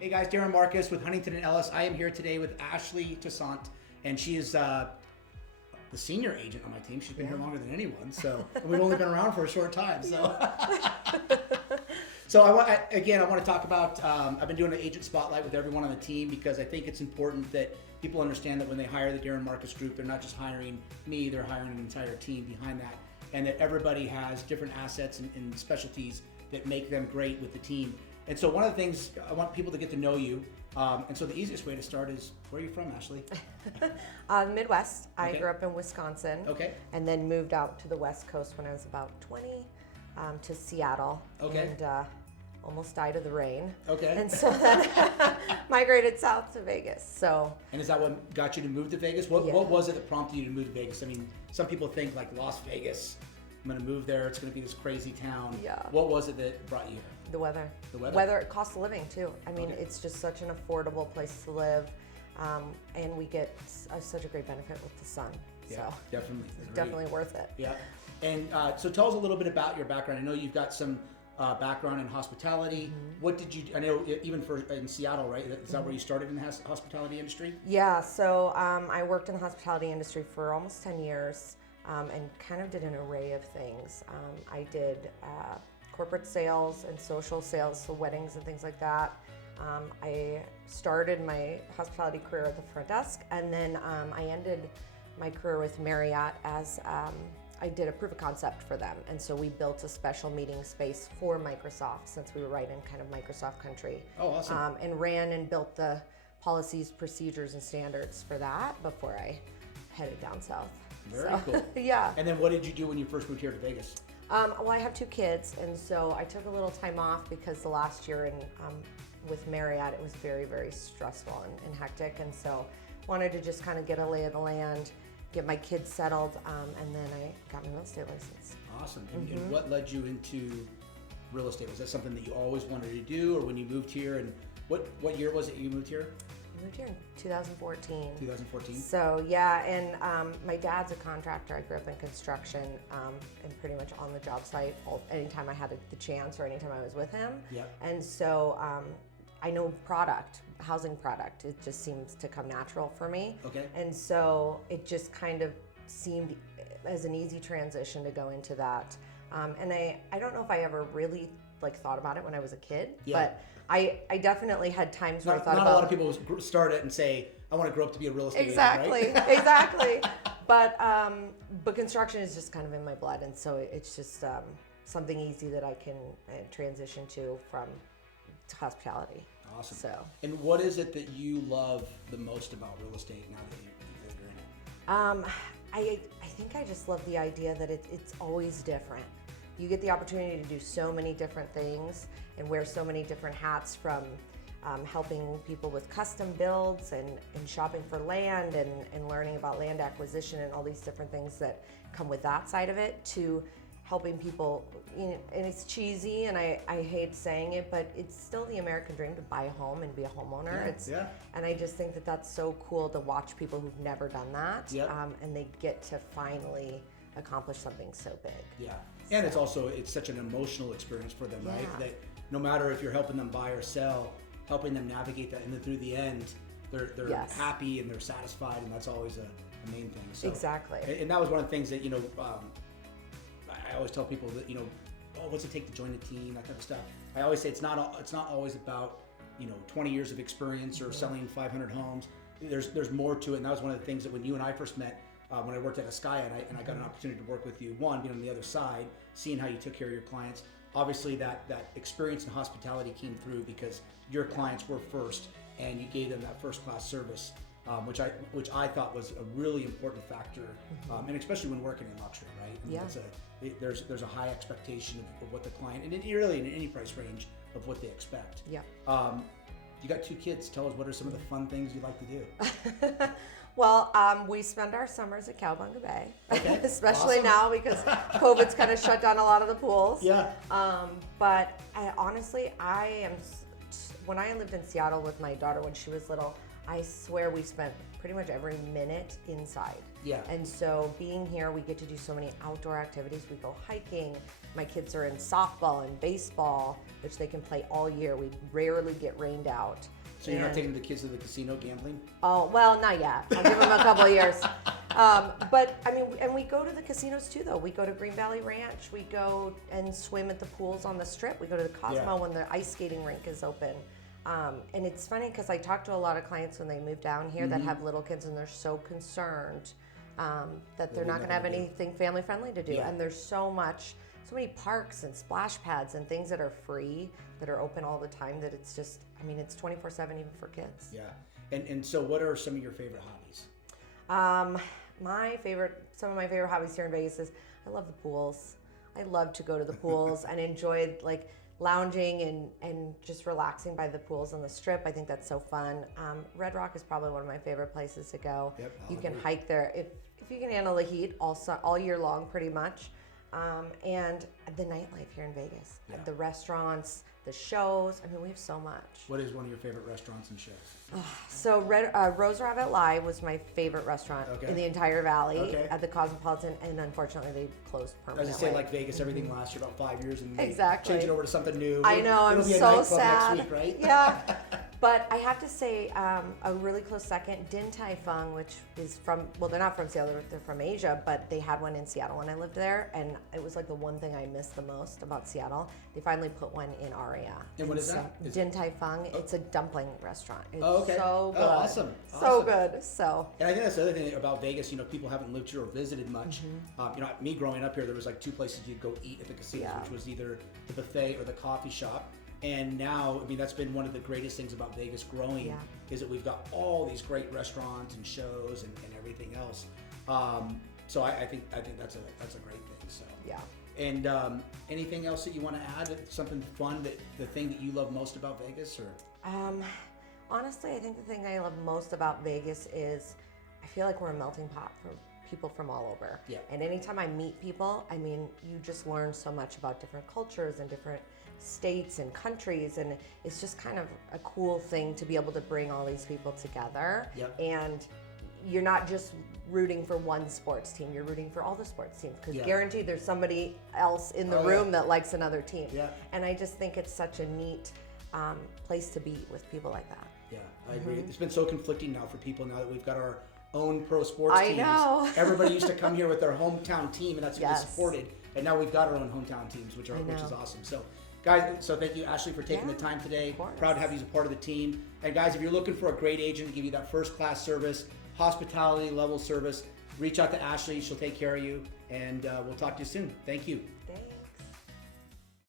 Hey guys, Darin Marques with Huntington & Ellis. I am here today with Ashley Toussaint, and she is the senior agent on my team. She's been here longer than anyone, so and we've only been around for a short time. So I want to talk about. I've been doing an agent spotlight with everyone on the team because I think it's important that people understand that when they hire the Darin Marques group, they're not just hiring me; they're hiring an entire team behind that, and that everybody has different assets and specialties that make them great with the team. And so one of the things, I want people to get to know you. And so the easiest way to start is, where are you from, Ashley? Midwest. Okay. I grew up in Wisconsin. Okay. And then moved out to the West Coast when I was about 20 to Seattle. Okay. And almost died of the rain. Okay. And so then migrated south to Vegas. So. And is that what got you to move to Vegas? What was it that prompted you to move to Vegas? I mean, some people think like Las Vegas, I'm going to move there, it's going to be this crazy town. Yeah. What was it that brought you here? The weather. The weather? Cost of living too. I mean, it's just such an affordable place to live. And we get such a great benefit with the sun. Yeah, so definitely. it's definitely worth it. Yeah. And so tell us a little bit about your background. I know you've got some background in hospitality. Mm-hmm. What did you, I know even in Seattle, right? Is that where you started in the hospitality industry? Yeah, so I worked in the hospitality industry for almost 10 years and kind of did an array of things. I did corporate sales and social sales, so weddings and things like that. I started my hospitality career at the front desk, and then I ended my career with Marriott as I did a proof of concept for them. And so we built a special meeting space for Microsoft, since we were right in kind of Microsoft country. Oh, awesome. And ran and built the policies, procedures, and standards for that before I headed down south. Very cool. Yeah. And then what did you do when you first moved here to Vegas? Well, I have 2 kids, and so I took a little time off because the last year with Marriott, it was very, very stressful and hectic, and so wanted to just kind of get a lay of the land, get my kids settled, and then I got my real estate license. Awesome. And what led you into real estate? Was that something that you always wanted to do, or when you moved here? And what year was it you moved here? I moved here in 2014. 2014? So yeah, and my dad's a contractor. I grew up in construction and pretty much on the job site anytime I had the chance or anytime I was with him. Yeah. And so I know housing product. It just seems to come natural for me. Okay. And so it just kind of seemed as an easy transition to go into that. And I don't know if I ever really thought about it when I was a kid, but I definitely had times where I thought about. Not a lot of people start it and say, I want to grow up to be a real estate agent, right? Exactly. But construction is just kind of in my blood, and so it's just something easy that I can transition to hospitality. Awesome. So. And what is it that you love the most about real estate now that you're in it? I think I just love the idea that it's always different. You get the opportunity to do so many different things and wear so many different hats, from helping people with custom builds and shopping for land and learning about land acquisition and all these different things that come with that side of it, to helping people, and it's cheesy and I hate saying it, but it's still the American dream to buy a home and be a homeowner. And I just think that that's so cool to watch people who've never done that, and they get to finally accomplish something so big. Yeah. And it's such an emotional experience for them, right? That no matter if you're helping them buy or sell, helping them navigate that, and then through the end, they're happy and they're satisfied, and that's always a main thing. So, exactly. And that was one of the things that, I always tell people that, what's it take to join a team, that type of stuff. I always say it's not always about, 20 years of experience or selling 500 homes. There's more to it, and that was one of the things that when you and I first met, when I worked at 𝗥𝗘𝗔𝗟𝗧 and I got an opportunity to work with you, one, being on the other side, seeing how you took care of your clients. Obviously that experience in hospitality came through because your clients were first and you gave them that first class service, which I thought was a really important factor, and especially when working in luxury, right? I mean, there's a high expectation of what the client, and really in any price range of what they expect. Yeah. You got 2 kids. Tell us, what are some of the fun things you like to do? Well, we spend our summers at 𝗥𝗘𝗔𝗟𝗧𝗢𝗥, especially now because COVID's kind of shut down a lot of the pools. Yeah. But honestly, when I lived in Seattle with my daughter when she was little, I swear we spent pretty much every minute inside. Yeah. And so being here, we get to do so many outdoor activities. We go hiking, My kids are in softball and baseball, which they can play all year. We rarely get rained out. So you're not taking the kids to the casino gambling? Oh, well, not yet. I'll give them a couple of years. But I mean, and we go to the casinos too, though. We go to Green Valley Ranch. We go and swim at the pools on the Strip. We go to the Cosmo when the ice skating rink is open. And it's funny because I talk to a lot of clients when they move down here that have little kids, and they're so concerned that they're not going to have anything family friendly to do. Yeah. And there's so many parks and splash pads and things that are some that are open all the time that it's just, I mean, it's 24/7 even for kids. Yeah. And so what are some of your favorite hobbies? Some of my favorite hobbies here in Vegas is I love the pools. I love to go to the pools and enjoy like lounging and just relaxing by the pools on the Strip. I think that's so fun. Red Rock is probably one of my favorite places to go. Yep, you can hike there if you can handle the heat all year long pretty much. And the nightlife here in Vegas, the restaurants, the shows. I mean, we have so much. What is one of your favorite restaurants and shows? So 𝗏𝗏𝗏𝗏 was my favorite restaurant in the entire valley at the Cosmopolitan, and unfortunately they closed permanently. As I say, like Vegas, everything lasts you about 5 years, and they Exactly. change it over to something new. I know, It'll I'm be a so nightclub sad. next week, right? Yeah. But I have to say, a really close second, 𝗏𝗘𝗙𝗏𝗏𝗏, which is from, well, they're not from Seattle, they're from Asia, but they had one in Seattle when I lived there, and it was like the one thing I missed the most about Seattle. They finally put one in our area. And what is that? 𝗏𝗘𝗙𝗏𝗏𝗏, it's a dumpling restaurant. It's okay. so good. Oh, awesome. So good. So. And I think that's the other thing about Vegas, people haven't lived here or visited much. Me growing up here, there was like two places you'd go eat at the casinos, which was either the buffet or the coffee shop. And now, I mean, that's been one of the greatest things about Vegas growing is that we've got all these great restaurants and shows and everything else. So I think that's a great thing. So yeah. And anything else that you want to add? Something fun the thing that you love most about Vegas, or? Honestly, I think the thing I love most about Vegas is I feel like we're a melting pot for people from all over. Yeah. And anytime I meet people, I mean, you just learn so much about different cultures and different states and countries, and it's just kind of a cool thing to be able to bring all these people together. Yep. And you're not just rooting for one sports team, you're rooting for all the sports teams, because guaranteed there's somebody else in the room that likes another team. Yeah. And I just think it's such a neat place to be with people like that. Yeah, I agree. It's been so conflicting now for people now that we've got our own pro sports teams. I know. Everybody used to come here with their hometown team, and that's what they supported. And now we've got our own hometown teams, which is awesome. So, guys, thank you, Ashley, for taking the time today. Proud to have you as a part of the team. And guys, if you're looking for a great agent to give you that first-class service, hospitality level service, reach out to Ashley. She'll take care of you. And we'll talk to you soon. Thank you.